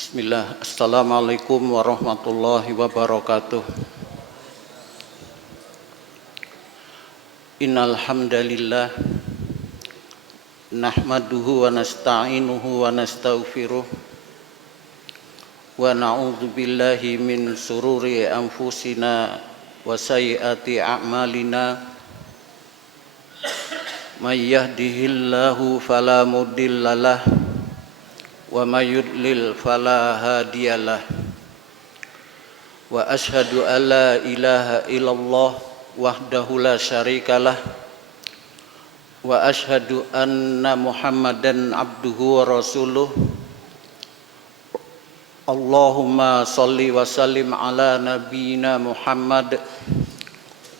Bismillah, Assalamualaikum warahmatullahi wabarakatuh. Innal hamdalillah nahmaduhu wa nasta'inuhu wa nastaghfiruh wa na'udzu billahi min sururi anfusina wa sayyiati a'malina. May yahdihillahu fala mudhillalah wa may yudlil fala hadiyalah. Wa asyhadu an la ilaha illallah wahdahu la syarikalah wa asyhadu anna Muhammadan abduhu wa rasuluh. Allahumma shalli wa sallim ala nabiyyina Muhammad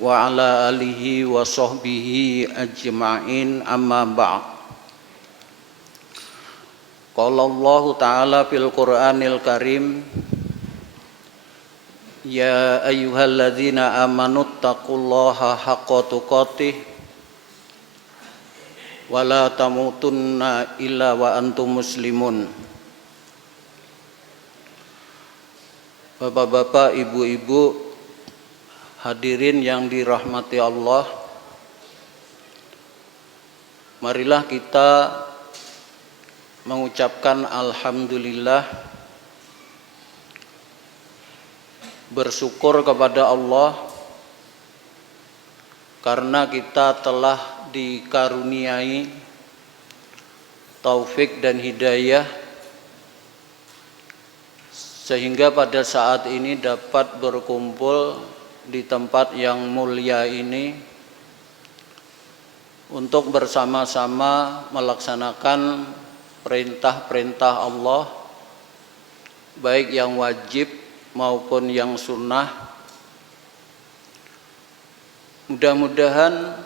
wa ala alihi wa sahbihi ajma'in, amma ba'd. Qala Allah Ta'ala fil Qur'anil Karim, ya ayyuhalladzina amanu taqullaha haqqa tuqatih wa la tamutunna illa wa antum muslimun. Bapak-bapak, ibu-ibu, hadirin yang dirahmati Allah, marilah kita mengucapkan alhamdulillah, bersyukur kepada Allah karena kita telah dikaruniai taufik dan hidayah sehingga pada saat ini dapat berkumpul di tempat yang mulia ini untuk bersama-sama melaksanakan perintah-perintah Allah, baik yang wajib maupun yang sunnah. Mudah-mudahan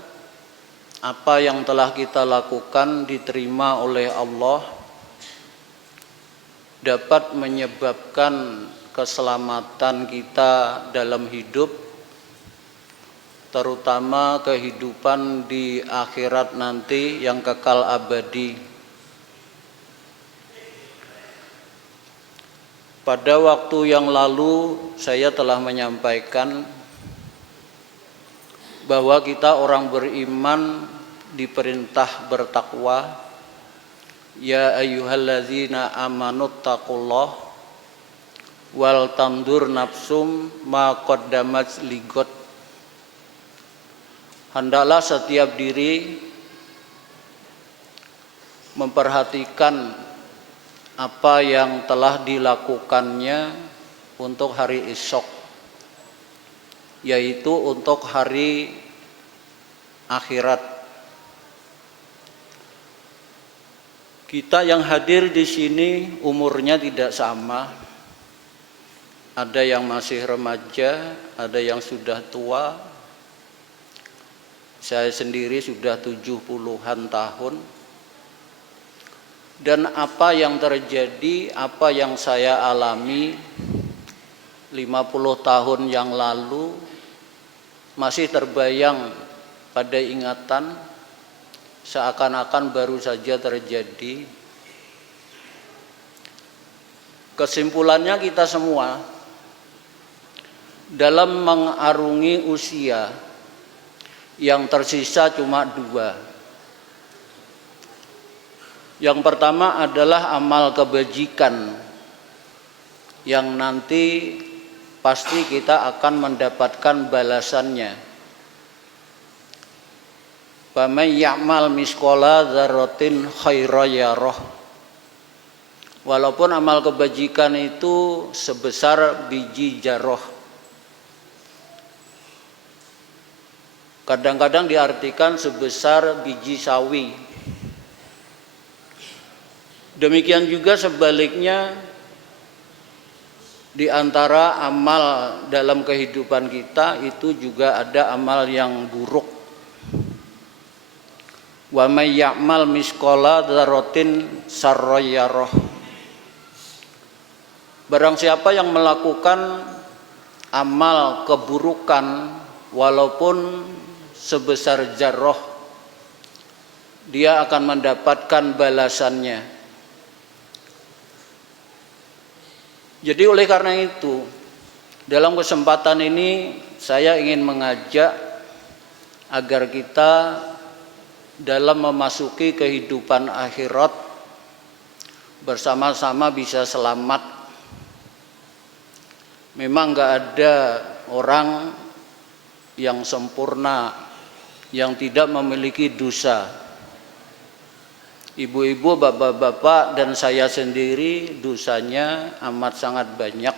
apa yang telah kita lakukan diterima oleh Allah, dapat menyebabkan keselamatan kita dalam hidup, terutama kehidupan di akhirat nanti yang kekal abadi. Pada waktu yang lalu saya telah menyampaikan bahwa kita orang beriman diperintah bertakwa. Ya ayyuhalladzina amanu taqullah wal tandur nafsum ma qaddamat ligot. Hendaklah setiap diri memperhatikan apa yang telah dilakukannya untuk hari esok, yaitu untuk hari akhirat. Kita yang hadir di sini umurnya tidak sama. Ada yang masih remaja, ada yang sudah tua. Saya sendiri sudah 70-an tahun. Dan apa yang terjadi, apa yang saya alami 50 tahun yang lalu masih terbayang pada ingatan, seakan-akan baru saja terjadi. Kesimpulannya, kita semua dalam mengarungi usia yang tersisa cuma dua. Yang pertama adalah amal kebajikan yang nanti pasti kita akan mendapatkan balasannya. Faman ya'mal misqala dzarratin khairan yarah. Walaupun amal kebajikan itu sebesar biji jarrah. Kadang-kadang diartikan sebesar biji sawi. Demikian juga sebaliknya, di antara amal dalam kehidupan kita itu juga ada amal yang buruk. Wa may ya'mal misqala dzarratin syarran yarah. Barang siapa yang melakukan amal keburukan walaupun sebesar jarrah, dia akan mendapatkan balasannya. Jadi oleh karena itu, dalam kesempatan ini saya ingin mengajak agar kita dalam memasuki kehidupan akhirat bersama-sama bisa selamat. Memang nggak ada orang yang sempurna, yang tidak memiliki dosa. Ibu-ibu, bapak-bapak, dan saya sendiri dosanya amat sangat banyak.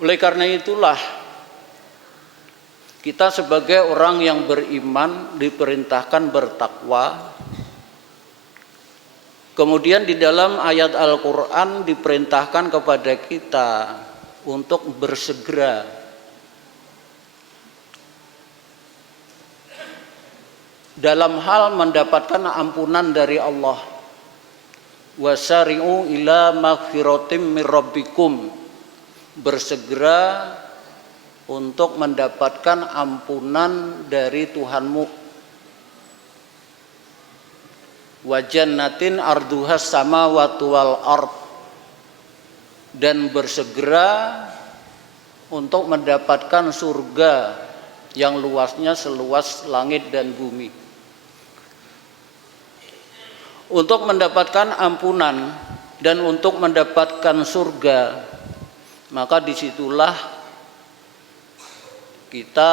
Oleh karena itulah kita sebagai orang yang beriman diperintahkan bertakwa. Kemudian di dalam ayat Al-Quran diperintahkan kepada kita untuk bersegera dalam hal mendapatkan ampunan dari Allah. Wasari'u ila maghfiratim mir rabbikum, bersegera untuk mendapatkan ampunan dari Tuhanmu. Wa jannatin arduhas samawati wal ard, dan bersegera untuk mendapatkan surga yang luasnya seluas langit dan bumi. Untuk mendapatkan ampunan dan untuk mendapatkan surga, maka disitulah kita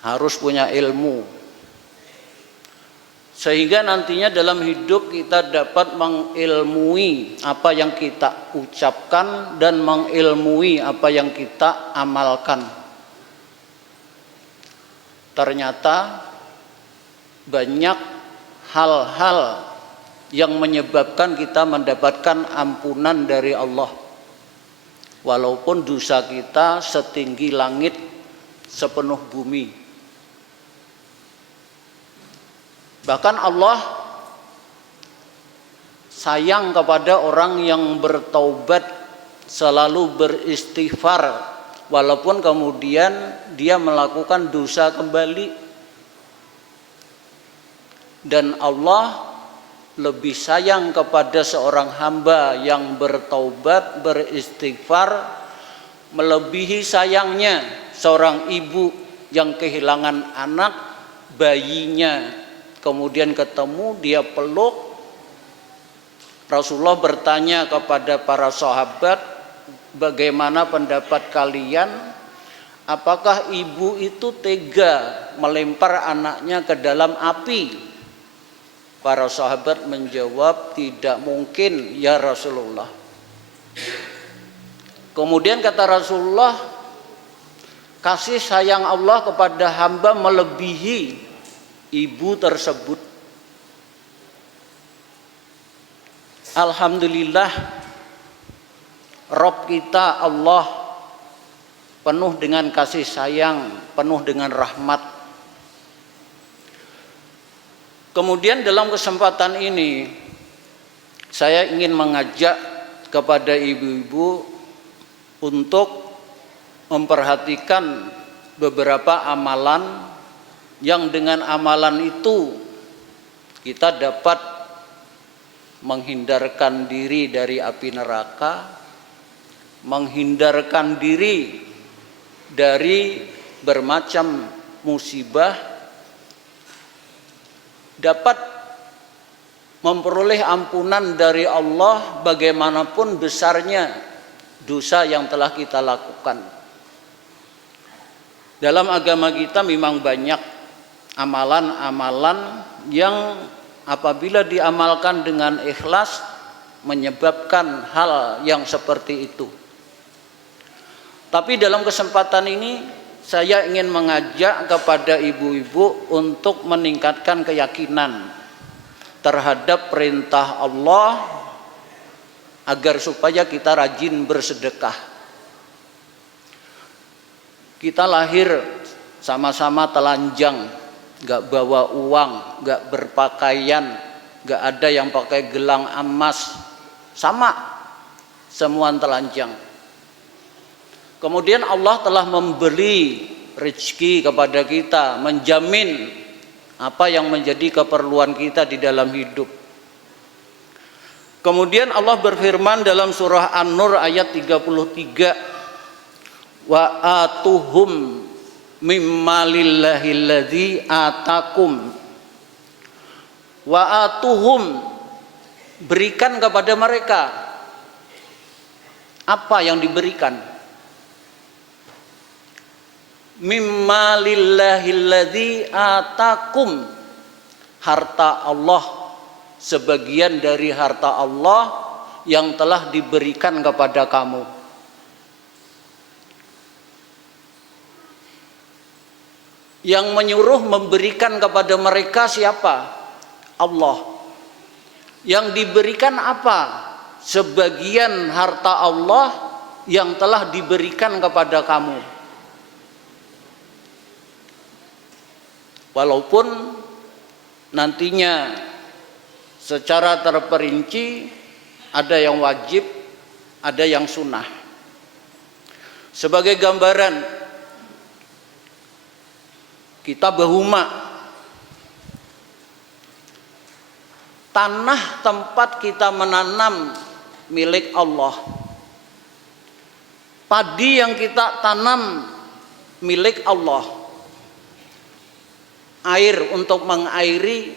harus punya ilmu, sehingga nantinya dalam hidup kita dapat mengilmui apa yang kita ucapkan dan mengilmui apa yang kita amalkan. Ternyata banyak hal-hal yang menyebabkan kita mendapatkan ampunan dari Allah, walaupun dosa kita setinggi langit, sepenuh bumi. Bahkan Allah sayang kepada orang yang bertaubat, selalu beristighfar, walaupun kemudian dia melakukan dosa kembali. Dan Allah lebih sayang kepada seorang hamba yang bertaubat, beristighfar, melebihi sayangnya seorang ibu yang kehilangan anak, bayinya, kemudian ketemu, dia peluk. Rasulullah bertanya kepada para sahabat, bagaimana pendapat kalian? Apakah ibu itu tega melempar anaknya ke dalam api? Para sahabat menjawab, tidak mungkin ya Rasulullah. Kemudian kata Rasulullah, kasih sayang Allah kepada hamba melebihi ibu tersebut. Alhamdulillah, Rabb kita Allah penuh dengan kasih sayang, penuh dengan rahmat. Kemudian dalam kesempatan ini saya ingin mengajak kepada ibu-ibu untuk memperhatikan beberapa amalan yang dengan amalan itu kita dapat menghindarkan diri dari api neraka, menghindarkan diri dari bermacam musibah, dapat memperoleh ampunan dari Allah bagaimanapun besarnya dosa yang telah kita lakukan. Dalam agama kita memang banyak amalan-amalan yang apabila diamalkan dengan ikhlas menyebabkan hal yang seperti itu. Tapi dalam kesempatan ini saya ingin mengajak kepada ibu-ibu untuk meningkatkan keyakinan terhadap perintah Allah agar supaya kita rajin bersedekah. Kita lahir sama-sama telanjang, gak bawa uang, gak berpakaian, gak ada yang pakai gelang emas, sama, semua telanjang. Kemudian Allah telah memberi rezeki kepada kita, menjamin apa yang menjadi keperluan kita di dalam hidup. Kemudian Allah berfirman dalam surah An-Nur ayat 33, wa atuhum mimma lillahilladzi atakum, wa atuhum, berikan kepada mereka. Apa yang diberikan? Mimma lillahilladzi atakum, harta Allah, sebagian dari harta Allah yang telah diberikan kepada kamu. Yang menyuruh memberikan kepada mereka siapa? Allah. Yang diberikan apa? Sebagian harta Allah yang telah diberikan kepada kamu. Walaupun nantinya secara terperinci ada yang wajib, ada yang sunnah. Sebagai gambaran, kita bahuma, tanah tempat kita menanam milik Allah. Padi yang kita tanam milik Allah. Air untuk mengairi,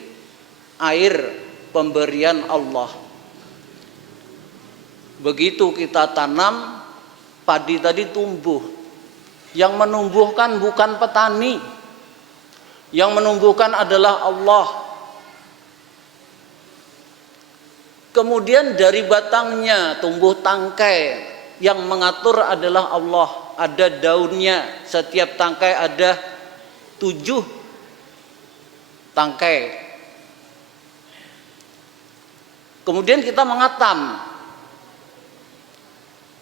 air pemberian Allah. Begitu kita tanam, padi tadi tumbuh. Yang menumbuhkan bukan petani, yang menumbuhkan adalah Allah. Kemudian dari batangnya tumbuh tangkai, yang mengatur adalah Allah. Ada daunnya, setiap tangkai ada 7 tangkai. Kemudian kita mengatam.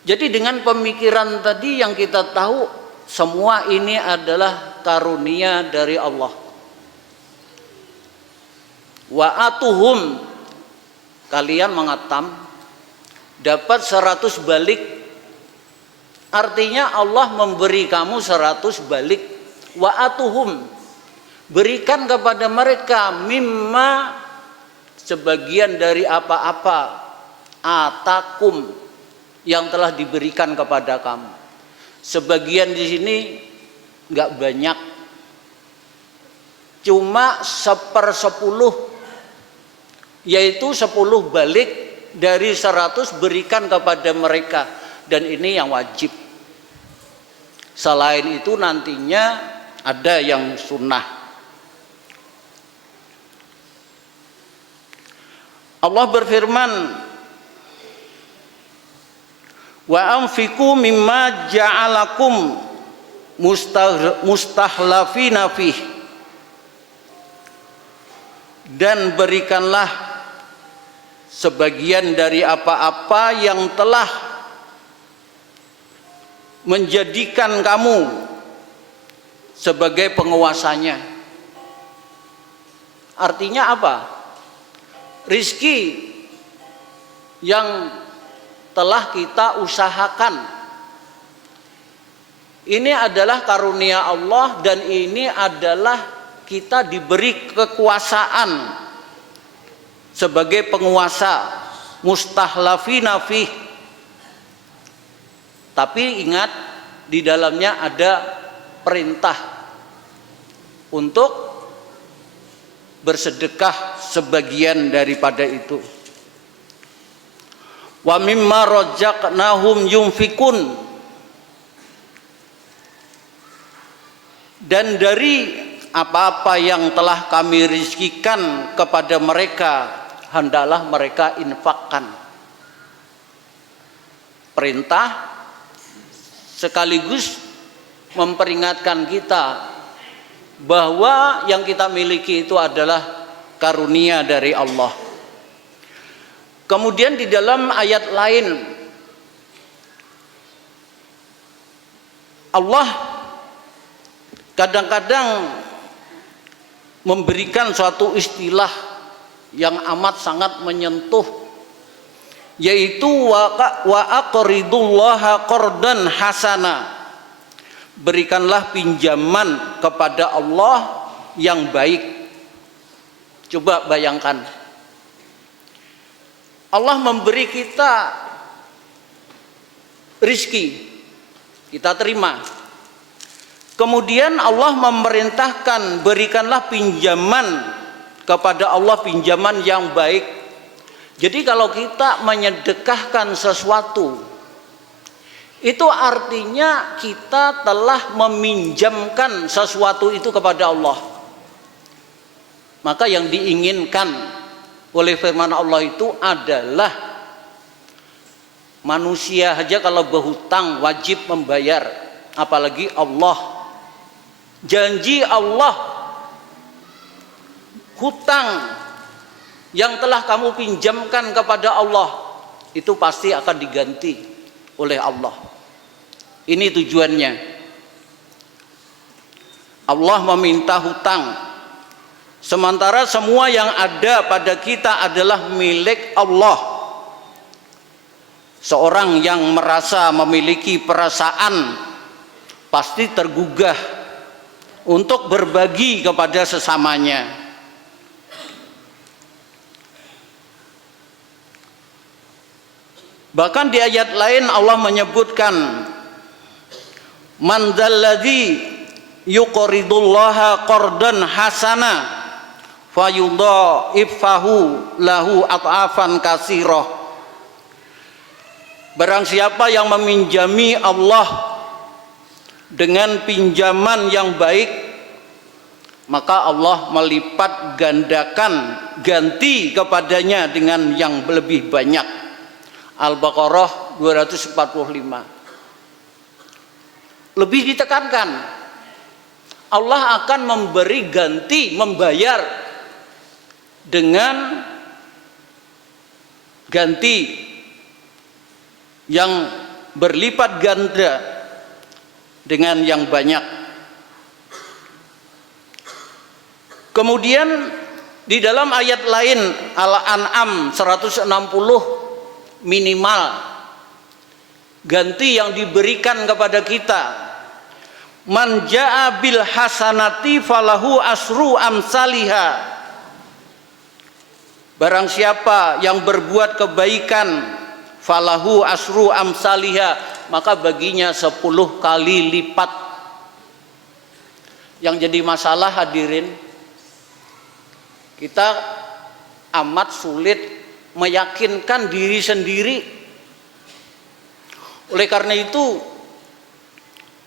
Jadi dengan pemikiran tadi yang kita tahu, semua ini adalah karunia dari Allah. Wa atuhum, kalian mengatam, dapat 100 balik. Artinya Allah memberi kamu 100 balik. Wa atuhum, berikan kepada mereka mimma, sebagian dari apa-apa, atakum, yang telah diberikan kepada kamu. Sebagian di sini nggak banyak, cuma 1/10, yaitu 10 balik dari 100 berikan kepada mereka, dan ini yang wajib. Selain itu nantinya ada yang sunnah. Allah berfirman, wa anfiqu mimma ja'alakum mustahlafina fih, dan berikanlah sebagian dari apa-apa yang telah menjadikan kamu sebagai penguasanya. Artinya apa? Rizki yang telah kita usahakan, ini adalah karunia Allah, dan ini adalah kita diberi kekuasaan sebagai penguasa, mustahlafina fih. Tapi ingat, di dalamnya ada perintah untuk bersedekah sebagian daripada itu. Wa mimma razaqnahum yunfikun, dan dari apa-apa yang telah kami rizkikan kepada mereka, hendaklah mereka infakkan. Perintah sekaligus memperingatkan kita bahwa yang kita miliki itu adalah karunia dari Allah. Kemudian di dalam ayat lain Allah kadang-kadang memberikan suatu istilah yang amat sangat menyentuh, yaitu wa aqridullaha qardan hasana, berikanlah pinjaman kepada Allah yang baik. Coba bayangkan, Allah memberi kita rizki, kita terima. Kemudian Allah memerintahkan, berikanlah pinjaman kepada Allah, pinjaman yang baik. Jadi kalau kita menyedekahkan sesuatu, itu artinya kita telah meminjamkan sesuatu itu kepada Allah. Maka yang diinginkan oleh firman Allah itu adalah manusia saja kalau berhutang wajib membayar, apalagi Allah. Janji Allah, hutang yang telah kamu pinjamkan kepada Allah itu pasti akan diganti oleh Allah. Ini tujuannya. Allah meminta hutang, sementara semua yang ada pada kita adalah milik Allah. Seorang yang merasa memiliki perasaan pasti tergugah untuk berbagi kepada sesamanya. Bahkan di ayat lain Allah menyebutkan, man dzalladzi yuqridullaha qardan hasana fayudha'ifahu lahu at'afan katsirah. Barang siapa yang meminjami Allah dengan pinjaman yang baik, maka Allah melipat gandakan ganti kepadanya dengan yang lebih banyak. Al-Baqarah 245. Lebih ditekankan, Allah akan memberi ganti, membayar dengan ganti yang berlipat ganda dengan yang banyak. Kemudian di dalam ayat lain, Al-An'am 160, minimal ganti yang diberikan kepada kita, man jaa bil hasanati falahu asru amsalihha. Barang siapa yang berbuat kebaikan, falahu asru amsalihha, maka baginya 10 kali lipat. Yang jadi masalah hadirin, kita amat sulit meyakinkan diri sendiri. Oleh karena itu,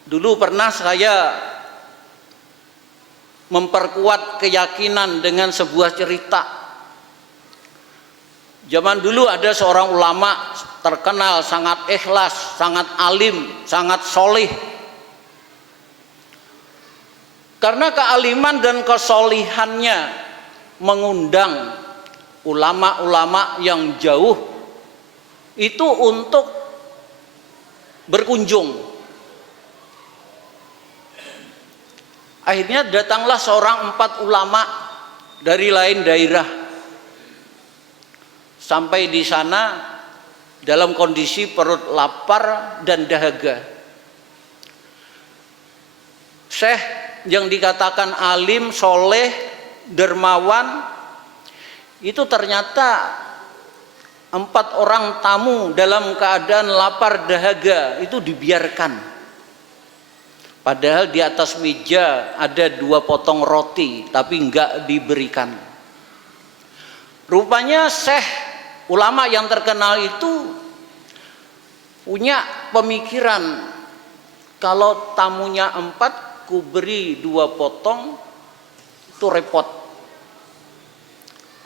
dulu pernah saya memperkuat keyakinan dengan sebuah cerita. Zaman dulu ada seorang ulama terkenal, sangat ikhlas, sangat alim, sangat solih. Karena kealiman dan kesolihannya mengundang ulama-ulama yang jauh itu untuk berkunjung. Akhirnya datanglah seorang 4 ulama dari lain daerah. Sampai di sana dalam kondisi perut lapar dan dahaga. Syekh yang dikatakan alim, soleh, dermawan, itu ternyata 4 orang tamu dalam keadaan lapar dahaga itu dibiarkan. Padahal di atas meja ada 2 potong roti, tapi enggak diberikan. Rupanya Syekh ulama yang terkenal itu punya pemikiran, kalau tamunya 4 ku beri 2 potong itu repot.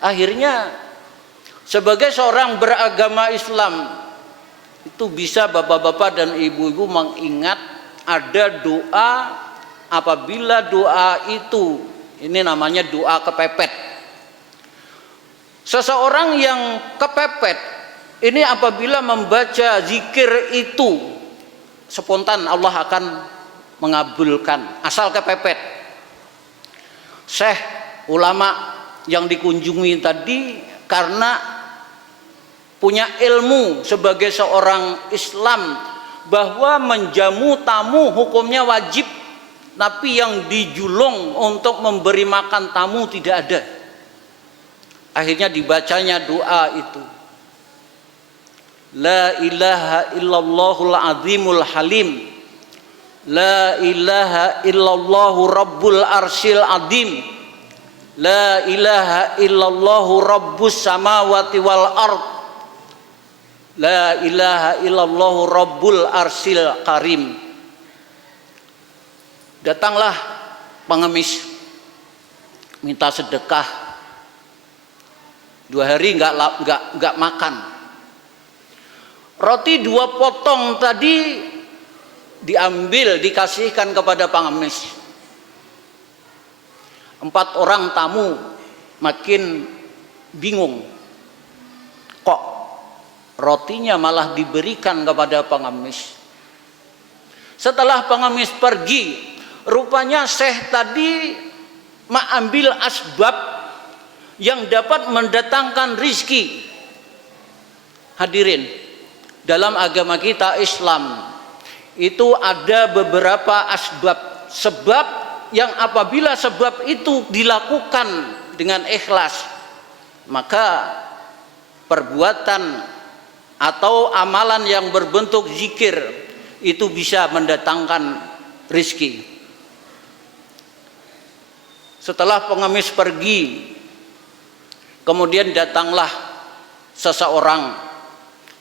Akhirnya sebagai seorang beragama Islam itu bisa bapak-bapak dan ibu-ibu mengingat ada doa, apabila doa itu, ini namanya doa kepepet. Seseorang yang kepepet ini apabila membaca zikir itu spontan Allah akan mengabulkan, asal kepepet. Syekh ulama yang dikunjungi tadi karena punya ilmu sebagai seorang Islam bahwa menjamu tamu hukumnya wajib, tapi yang dijulung untuk memberi makan tamu tidak ada. Akhirnya dibacanya doa itu. La ilaha illallahul azimul halim. La ilaha illallahu rabbul arsyil azim. La ilaha illallahu rabbus samawati wal ard. La ilaha illallahu rabbul arsyil karim. Datanglah pengemis minta sedekah. 2 hari enggak makan. Roti 2 potong tadi diambil dikasihkan kepada pengemis. 4 orang tamu makin bingung. Kok rotinya malah diberikan kepada pengemis? Setelah pengemis pergi, rupanya Syekh tadi mengambil asbab yang dapat mendatangkan rizki. Hadirin, dalam agama kita Islam itu ada beberapa asbab, sebab yang apabila sebab itu dilakukan dengan ikhlas, maka perbuatan atau amalan yang berbentuk zikir itu bisa mendatangkan rizki. Setelah pengemis pergi, kemudian datanglah seseorang.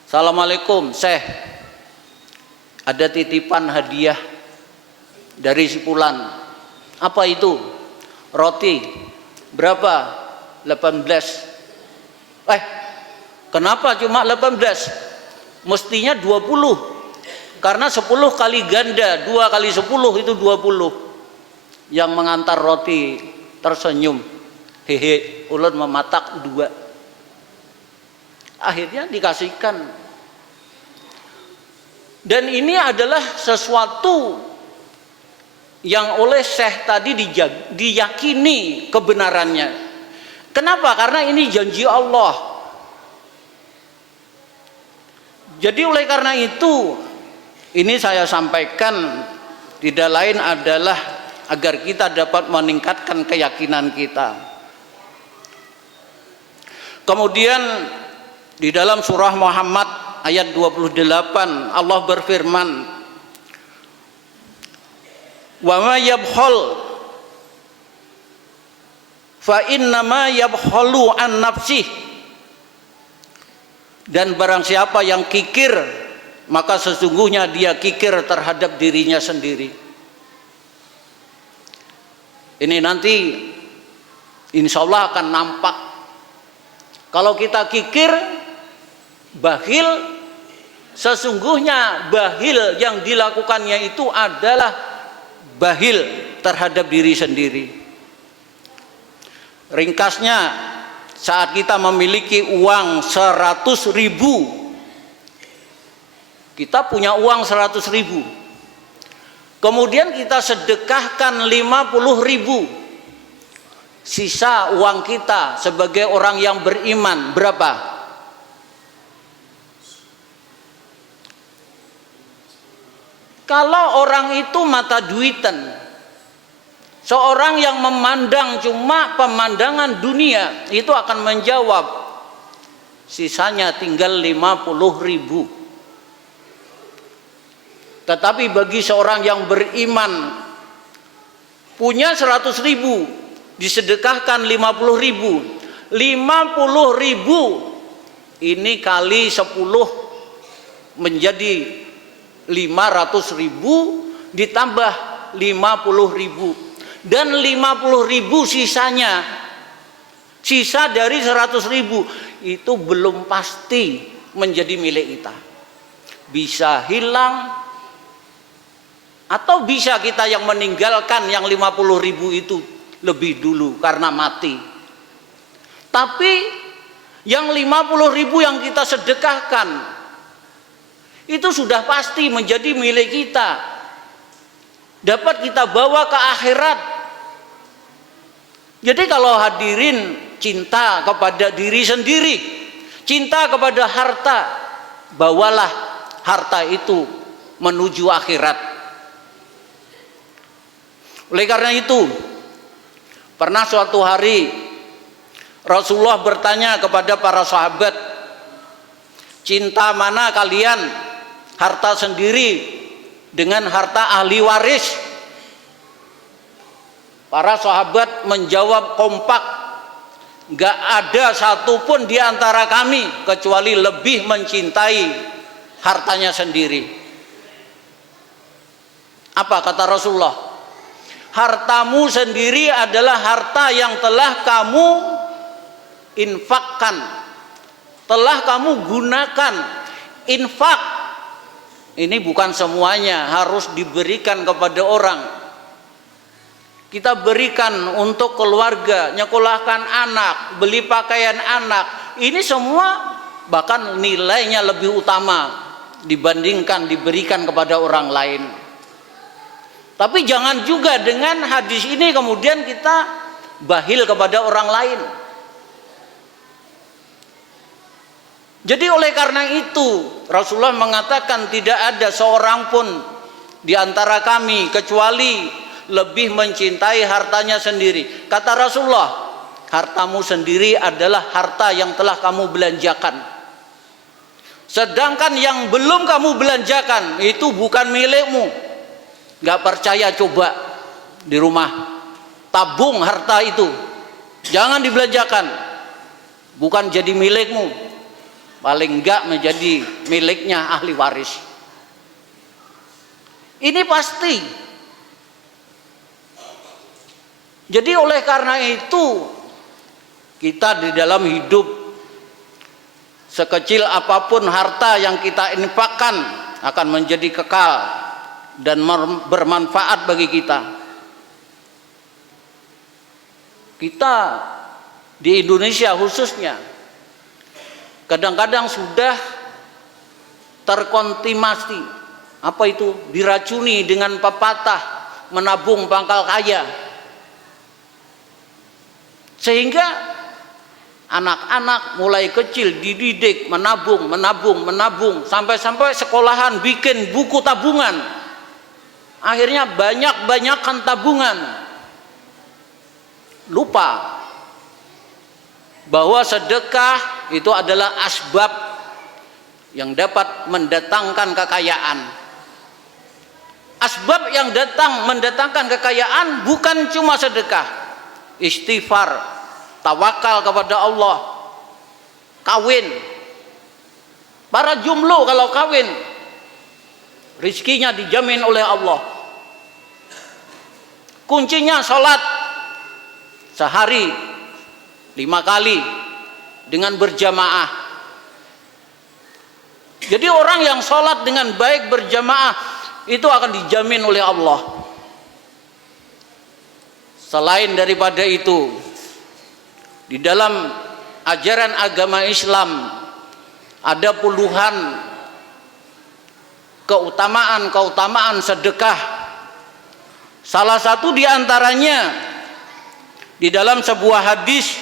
Assalamualaikum Syekh, ada titipan hadiah dari si Fulan. Apa itu? Roti. Berapa? 18. Kenapa cuma 18? Mestinya 20. Karena 10 kali ganda, 2 kali 10 itu 20. Yang mengantar roti tersenyum. Hehe, ulun mematak 2. Akhirnya dikasihkan. Dan ini adalah sesuatu yang oleh Syekh tadi diyakini kebenarannya. Kenapa? Karena ini janji Allah. Jadi oleh karena itu, ini saya sampaikan tidak lain adalah agar kita dapat meningkatkan keyakinan kita. Kemudian di dalam surah Muhammad ayat 28 Allah berfirman, wa ma yabkhal fa innama yabkhalu an nafsih. Dan barang siapa yang kikir, maka sesungguhnya dia kikir terhadap dirinya sendiri. Ini nanti insya Allah akan nampak. Kalau kita kikir, bakhil, sesungguhnya bakhil yang dilakukannya itu adalah bakhil terhadap diri sendiri. Ringkasnya, saat kita memiliki uang 100.000, kita punya uang 100.000, kemudian kita sedekahkan 50.000, sisa uang kita sebagai orang yang beriman berapa? Kalau orang itu mata duitan, seorang yang memandang cuma pemandangan dunia, itu akan menjawab sisanya tinggal 50.000. Tetapi bagi seorang yang beriman, punya 100.000, disedekahkan 50.000, 50.000 ini kali 10 menjadi 500.000 ditambah 50.000, dan 50.000 sisanya, sisa dari 100.000 itu belum pasti menjadi milik kita. Bisa hilang, atau bisa kita yang meninggalkan yang 50.000 itu lebih dulu karena mati. Tapi yang 50.000 yang kita sedekahkan itu sudah pasti menjadi milik kita, dapat kita bawa ke akhirat. Jadi kalau hadirin cinta kepada diri sendiri, cinta kepada harta, bawalah harta itu menuju akhirat. Oleh karena itu, pernah suatu hari Rasulullah bertanya kepada para sahabat, Cinta mana kalian harta sendiri dengan harta ahli waris? Para sahabat menjawab kompak, gak ada satupun di antara kami kecuali lebih mencintai hartanya sendiri. Apa kata Rasulullah? Hartamu sendiri adalah harta yang telah kamu infakkan, telah kamu gunakan. Infak ini bukan semuanya harus diberikan kepada orang. Kita berikan untuk keluarga, nyekolahkan anak, beli pakaian anak. Ini semua bahkan nilainya lebih utama dibandingkan diberikan kepada orang lain. Tapi jangan juga dengan hadis ini kemudian kita bahil kepada orang lain. Jadi oleh karena itu Rasulullah mengatakan tidak ada seorang pun di antara kami kecuali lebih mencintai hartanya sendiri. Kata Rasulullah, hartamu sendiri adalah harta yang telah kamu belanjakan. Sedangkan yang belum kamu belanjakan itu bukan milikmu. Gak percaya, coba di rumah, tabung harta itu, jangan dibelanjakan, bukan jadi milikmu, paling enggak menjadi miliknya ahli waris. Ini pasti. Jadi oleh karena itu kita di dalam hidup, sekecil apapun harta yang kita infakkan akan menjadi kekal dan bermanfaat bagi kita. Kita di Indonesia khususnya kadang-kadang sudah terkontaminasi, apa itu, diracuni dengan pepatah menabung pangkal kaya, sehingga anak-anak mulai kecil dididik menabung sampai sekolahan bikin buku tabungan. Akhirnya banyak-banyakan tabungan, lupa bahwa sedekah itu adalah asbab yang dapat mendatangkan kekayaan. Asbab yang mendatangkan kekayaan bukan cuma sedekah, istighfar, tawakal kepada Allah, kawin. Para jomblo kalau kawin, rizkinya dijamin oleh Allah. Kuncinya sholat sehari 5 kali dengan berjamaah. Jadi orang yang sholat dengan baik berjamaah itu akan dijamin oleh Allah. Selain daripada itu, di dalam ajaran agama Islam ada puluhan keutamaan sedekah. Salah satu di antaranya di dalam sebuah hadis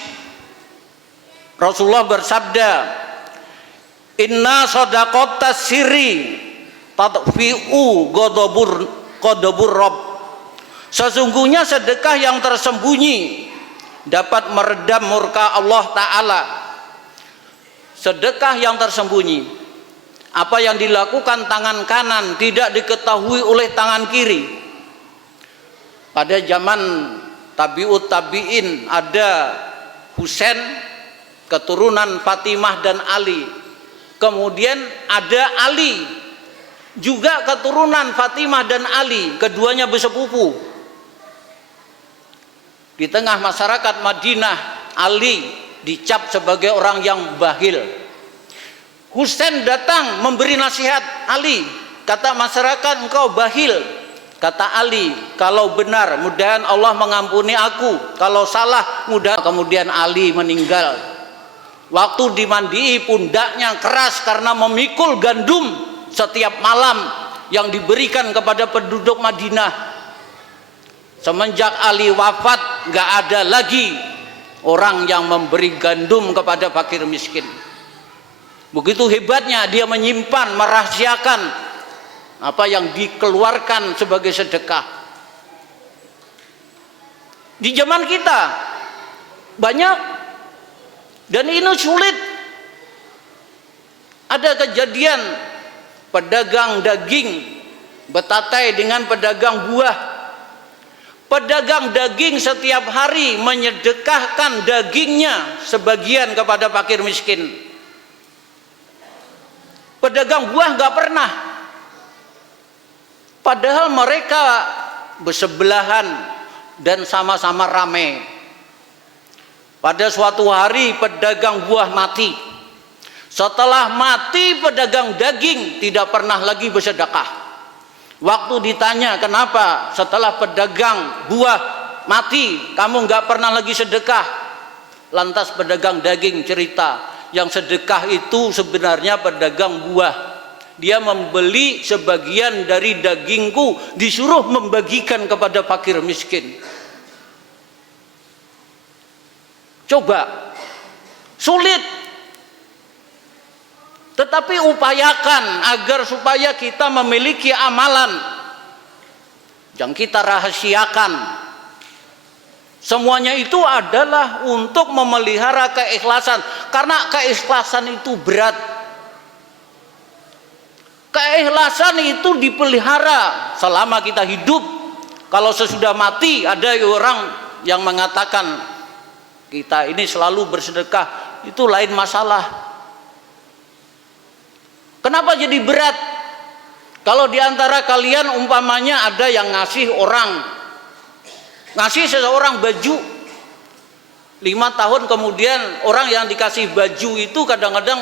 Rasulullah bersabda, "Inna shadaqatas sirri tadfi'u ghadabur rabb." Sesungguhnya sedekah yang tersembunyi dapat meredam murka Allah Ta'ala. Sedekah yang tersembunyi, apa yang dilakukan tangan kanan tidak diketahui oleh tangan kiri. Pada zaman tabi'ut tabi'in ada Husain keturunan Fatimah dan Ali. Kemudian ada Ali juga keturunan Fatimah dan Ali, keduanya bersepupu. Di tengah masyarakat Madinah, Ali dicap sebagai orang yang bakhil. Husain datang memberi nasihat Ali, kata masyarakat engkau bakhil. Kata Ali, kalau benar mudahan Allah mengampuni aku, kalau salah mudah. Kemudian Ali meninggal. Waktu dimandii pundaknya keras karena memikul gandum setiap malam yang diberikan kepada penduduk Madinah. Semenjak Ali wafat, gak ada lagi orang yang memberi gandum kepada fakir miskin. Begitu hebatnya dia menyimpan, merahasiakan apa yang dikeluarkan sebagai sedekah. Di zaman kita banyak, dan ini sulit. Ada kejadian pedagang daging betatai dengan pedagang buah. Pedagang daging setiap hari menyedekahkan dagingnya sebagian kepada fakir miskin. Pedagang buah nggak pernah. Padahal mereka bersebelahan dan sama-sama ramai. Pada suatu hari pedagang buah mati. Setelah mati pedagang daging tidak pernah lagi bersedekah. Waktu ditanya kenapa setelah pedagang buah mati kamu nggak pernah lagi sedekah, lantas pedagang daging cerita yang sedekah itu sebenarnya pedagang buah. Dia membeli sebagian dari dagingku disuruh membagikan kepada fakir miskin. Coba, sulit. Tetapi upayakan agar supaya kita memiliki amalan yang kita rahasiakan. Semuanya itu adalah untuk memelihara keikhlasan, karena keikhlasan itu berat. Keikhlasan itu dipelihara selama kita hidup. Kalau sesudah mati ada orang yang mengatakan kita ini selalu bersedekah, itu lain masalah. Kenapa jadi berat? Kalau diantara kalian umpamanya ada yang ngasih seseorang baju, 5 tahun kemudian orang yang dikasih baju itu kadang-kadang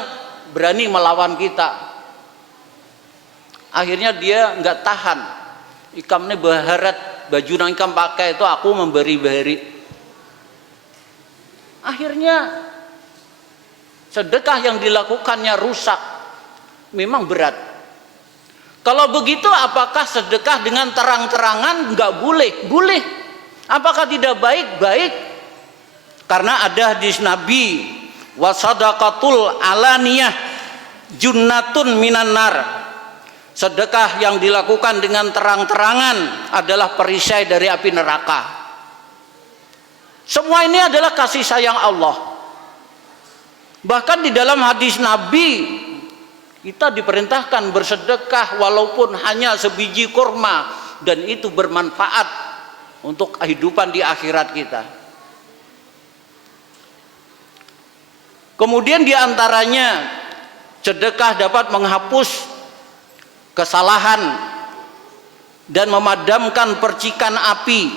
berani melawan kita. Akhirnya dia nggak tahan, ikamnya baharat, baju nang ikam pakai itu aku memberi-beri. Akhirnya sedekah yang dilakukannya rusak. Memang berat. Kalau begitu apakah sedekah dengan terang-terangan nggak boleh? Boleh. Apakah tidak baik? Baik. Karena ada hadis Nabi, wasadaqatul alaniyah junnatun minan nar. Sedekah yang dilakukan dengan terang-terangan adalah perisai dari api neraka. Semua ini adalah kasih sayang Allah. Bahkan di dalam hadis Nabi kita diperintahkan bersedekah walaupun hanya sebiji kurma, dan itu bermanfaat untuk kehidupan di akhirat kita. Kemudian diantaranya sedekah dapat menghapus kesalahan dan memadamkan percikan api.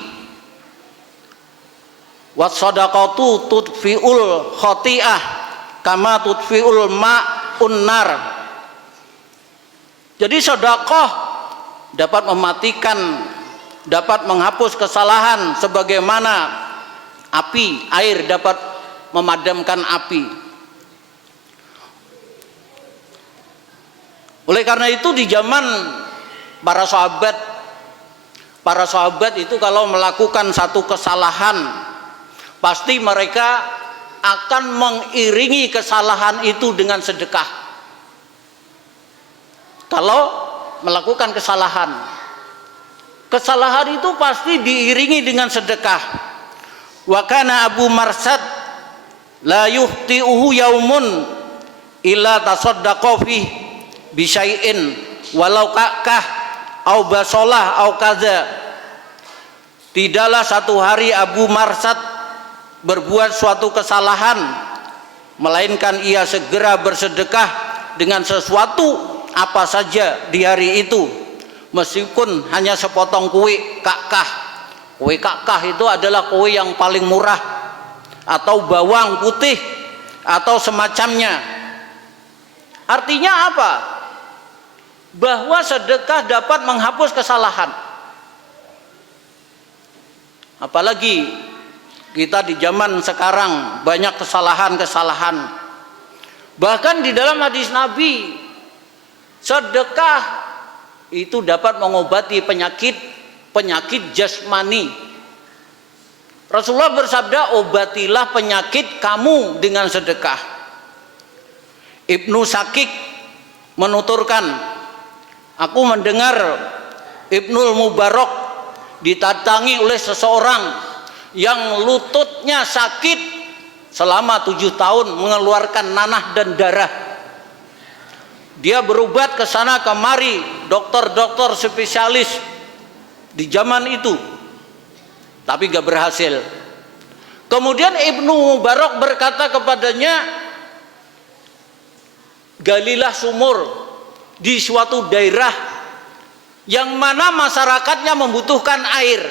Wassadaqatu tudfiul khoti'ah kama tudfiul ma'un nar. Jadi sedekah dapat mematikan, dapat menghapus kesalahan sebagaimana api, air dapat memadamkan api. Oleh karena itu di zaman para sahabat itu kalau melakukan satu kesalahan pasti mereka akan mengiringi kesalahan itu dengan sedekah. Kalau melakukan kesalahan itu pasti diiringi dengan sedekah. Wa kana Abu Marsad la yuhti'uhu yaumun illa tasaddaqa fi bisyai'in walau kakah au basolah au kadza. Tidaklah satu hari Abu Marsad berbuat suatu kesalahan melainkan ia segera bersedekah dengan sesuatu apa saja di hari itu, meskipun hanya sepotong kue kakah. Kue kakah itu adalah kue yang paling murah, atau bawang putih atau semacamnya. Artinya apa? Bahwa sedekah dapat menghapus kesalahan. Apalagi kita di zaman sekarang banyak kesalahan-kesalahan. Bahkan di dalam hadis Nabi, sedekah itu dapat mengobati penyakit jasmani. Rasulullah bersabda, obatilah penyakit kamu dengan sedekah. Ibnu Sakik menuturkan, aku mendengar Ibnul Mubarak didatangi oleh seseorang yang lututnya sakit selama 7 tahun mengeluarkan nanah dan darah. Dia berobat ke sana kemari, dokter-dokter spesialis di zaman itu, tapi gak berhasil. Kemudian Ibnu Mubarak berkata kepadanya, galilah sumur di suatu daerah yang mana masyarakatnya membutuhkan air.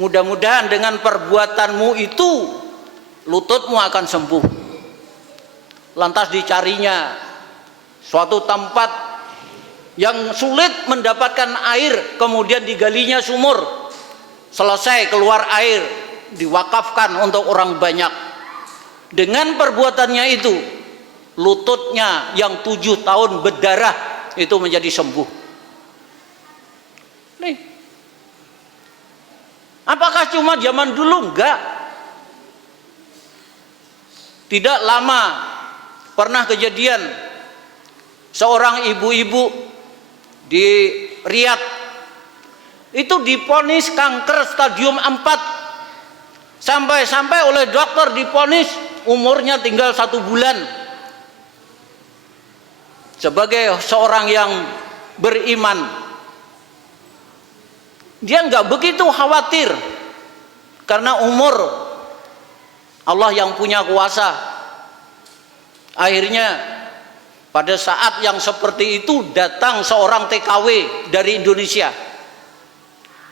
Mudah-mudahan dengan perbuatanmu itu lututmu akan sembuh. Lantas dicarinya suatu tempat yang sulit mendapatkan air, kemudian digalinya sumur. Selesai keluar air, diwakafkan untuk orang banyak. Dengan perbuatannya itu, lututnya yang 7 tahun berdarah itu menjadi sembuh. Nih, apakah cuma zaman dulu? Enggak. Tidak lama pernah kejadian seorang ibu-ibu di Riyadh itu diponis kanker stadium 4, sampai oleh dokter diponis umurnya tinggal 1 bulan. Sebagai seorang yang beriman, dia nggak begitu khawatir karena umur Allah yang punya kuasa. Akhirnya pada saat yang seperti itu datang seorang TKW dari Indonesia,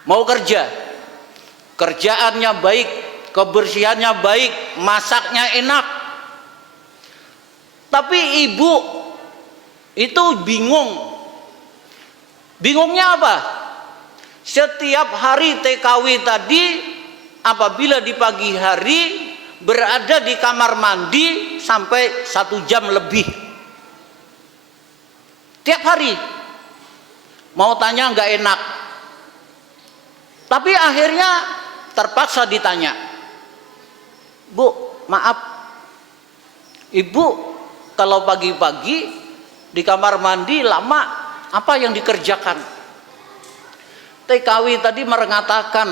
mau kerja, kerjaannya baik, kebersihannya baik, masaknya enak, tapi ibu itu bingung. Bingungnya apa? Setiap hari TKW tadi apabila di pagi hari berada di kamar mandi sampai 1 jam lebih tiap hari. Mau tanya nggak enak, tapi akhirnya terpaksa ditanya, Bu, maaf, Ibu kalau pagi-pagi di kamar mandi lama, apa yang dikerjakan? TKW tadi mengatakan,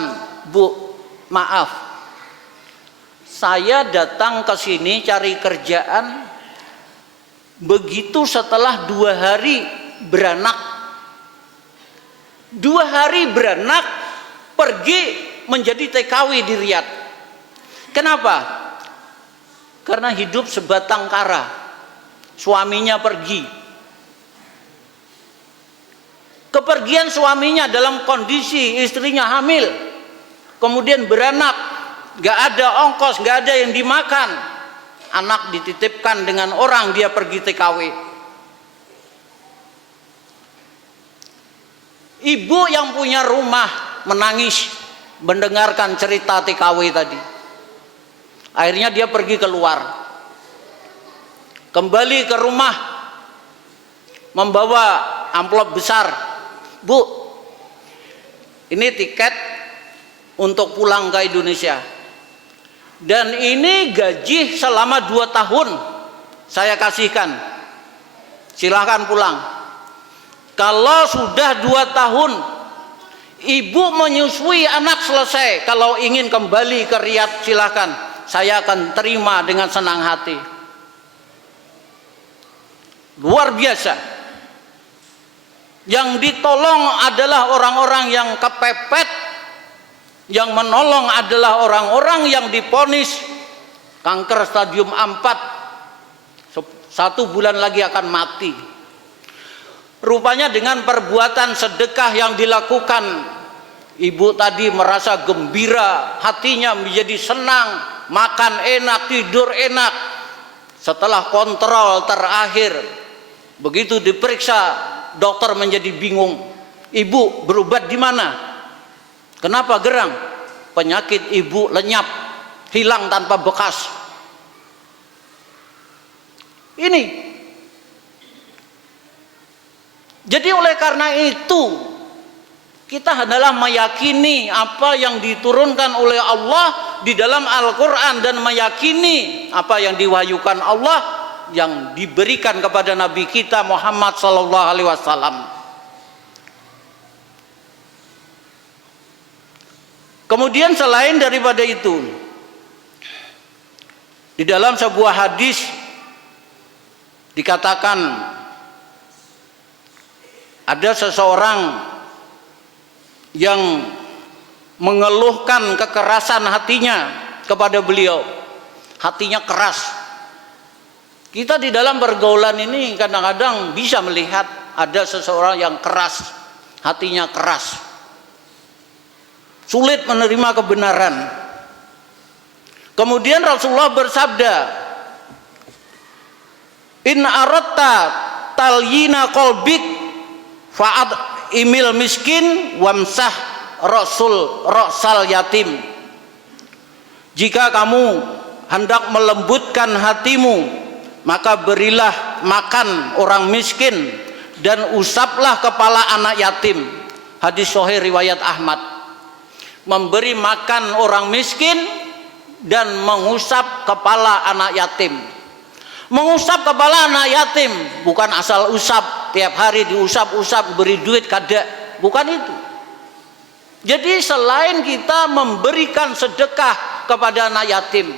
Bu, maaf, saya datang ke sini cari kerjaan, begitu setelah 2 hari beranak, 2 hari beranak pergi menjadi TKW di Riyadh. Kenapa? Karena hidup sebatang kara, suaminya pergi. Kepergian suaminya dalam kondisi istrinya hamil, kemudian beranak, gak ada ongkos, gak ada yang dimakan, anak dititipkan dengan orang, dia pergi TKW. Ibu yang punya rumah menangis mendengarkan cerita TKW tadi. Akhirnya dia pergi keluar, kembali ke rumah membawa amplop besar. Bu, ini tiket untuk pulang ke Indonesia, dan ini gaji selama 2 tahun saya kasihkan, silahkan pulang. Kalau sudah 2 tahun ibu menyusui anak selesai, kalau ingin kembali ke Riyadh silahkan, saya akan terima dengan senang hati. Luar biasa. Yang ditolong adalah orang-orang yang kepepet, yang menolong adalah orang-orang yang diponis kanker stadium 4, 1 bulan lagi akan mati. Rupanya dengan perbuatan sedekah yang dilakukan, ibu tadi merasa gembira, hatinya menjadi senang, makan enak, tidur enak. Setelah kontrol terakhir, begitu diperiksa, dokter menjadi bingung. Ibu berobat di mana? Kenapa gerang? Penyakit ibu lenyap, hilang tanpa bekas. Ini. Jadi oleh karena itu, kita adalah meyakini apa yang diturunkan oleh Allah di dalam Al-Quran, dan meyakini apa yang diwahyukan Allah yang diberikan kepada Nabi kita Muhammad sallallahu alaihi wasallam. Kemudian selain daripada itu, di dalam sebuah hadis dikatakan ada seseorang yang mengeluhkan kekerasan hatinya kepada beliau. Hatinya keras. Kita di dalam pergaulan ini kadang-kadang bisa melihat ada seseorang yang keras, hatinya keras, sulit menerima kebenaran. Kemudian Rasulullah bersabda, in aratta talyina qalbik fa'ad imil miskin wamsah ra'sal yatim. Jika kamu hendak melembutkan hatimu, maka berilah makan orang miskin dan usaplah kepala anak yatim. Hadis sahih riwayat Ahmad. Memberi makan orang miskin dan mengusap kepala anak yatim. Mengusap kepala anak yatim bukan asal usap, tiap hari diusap-usap beri duit kada, bukan itu. Jadi selain kita memberikan sedekah kepada anak yatim,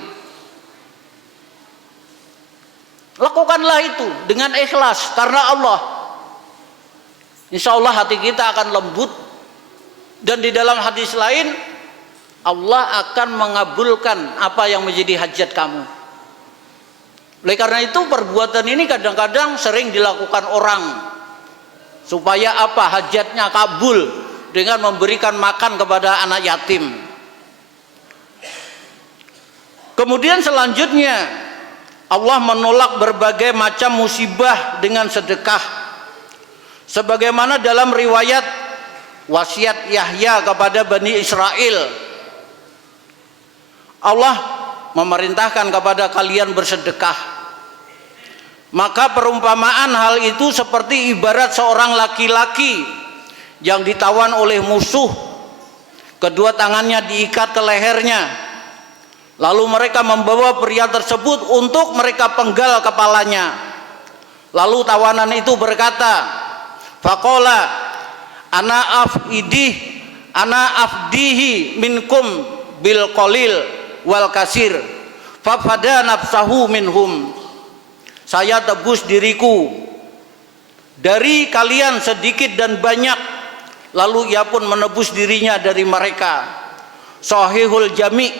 lakukanlah itu dengan ikhlas karena Allah. Insya Allah hati kita akan lembut. Dan di dalam hadis lain, Allah akan mengabulkan apa yang menjadi hajat kamu. Oleh karena itu perbuatan ini kadang-kadang sering dilakukan orang supaya apa? Hajatnya kabul dengan memberikan makan kepada anak yatim. Kemudian selanjutnya Allah menolak berbagai macam musibah dengan sedekah. Sebagaimana dalam riwayat wasiat Yahya kepada Bani Israel, Allah memerintahkan kepada kalian bersedekah. Maka perumpamaan hal itu seperti ibarat seorang laki-laki yang ditawan oleh musuh, kedua tangannya diikat ke lehernya, lalu mereka membawa pria tersebut untuk mereka penggal kepalanya. Lalu tawanan itu berkata, faqala ana afdihi minkum bil qalil wal kasir fafada nafsahu minhum. Saya tebus diriku dari kalian sedikit dan banyak, lalu ia pun menebus dirinya dari mereka. Sahihul Jami'.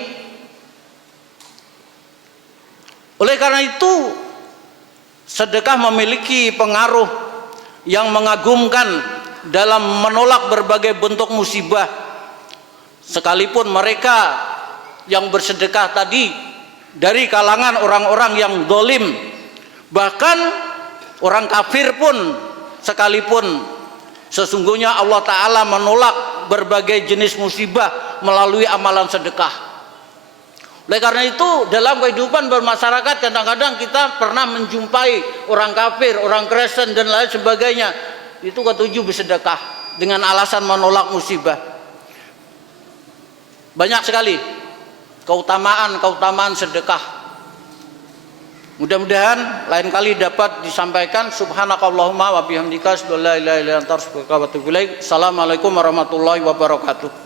Oleh karena itu sedekah memiliki pengaruh yang mengagumkan dalam menolak berbagai bentuk musibah. Sekalipun mereka yang bersedekah tadi dari kalangan orang-orang yang zalim, bahkan orang kafir pun sekalipun, sesungguhnya Allah Ta'ala menolak berbagai jenis musibah melalui amalan sedekah. Oleh karena itu dalam kehidupan bermasyarakat kadang-kadang kita pernah menjumpai orang kafir, orang Kristen dan lain sebagainya, itu ketujuh bersedekah dengan alasan menolak musibah. Banyak sekali keutamaan sedekah. Mudah-mudahan lain kali dapat disampaikan. Subhanakallahumma wa bihamdika asyhadu an la ilaha illa anta astaghfiruka wa atubu ilaik. Assalamualaikum warahmatullahi wabarakatuh.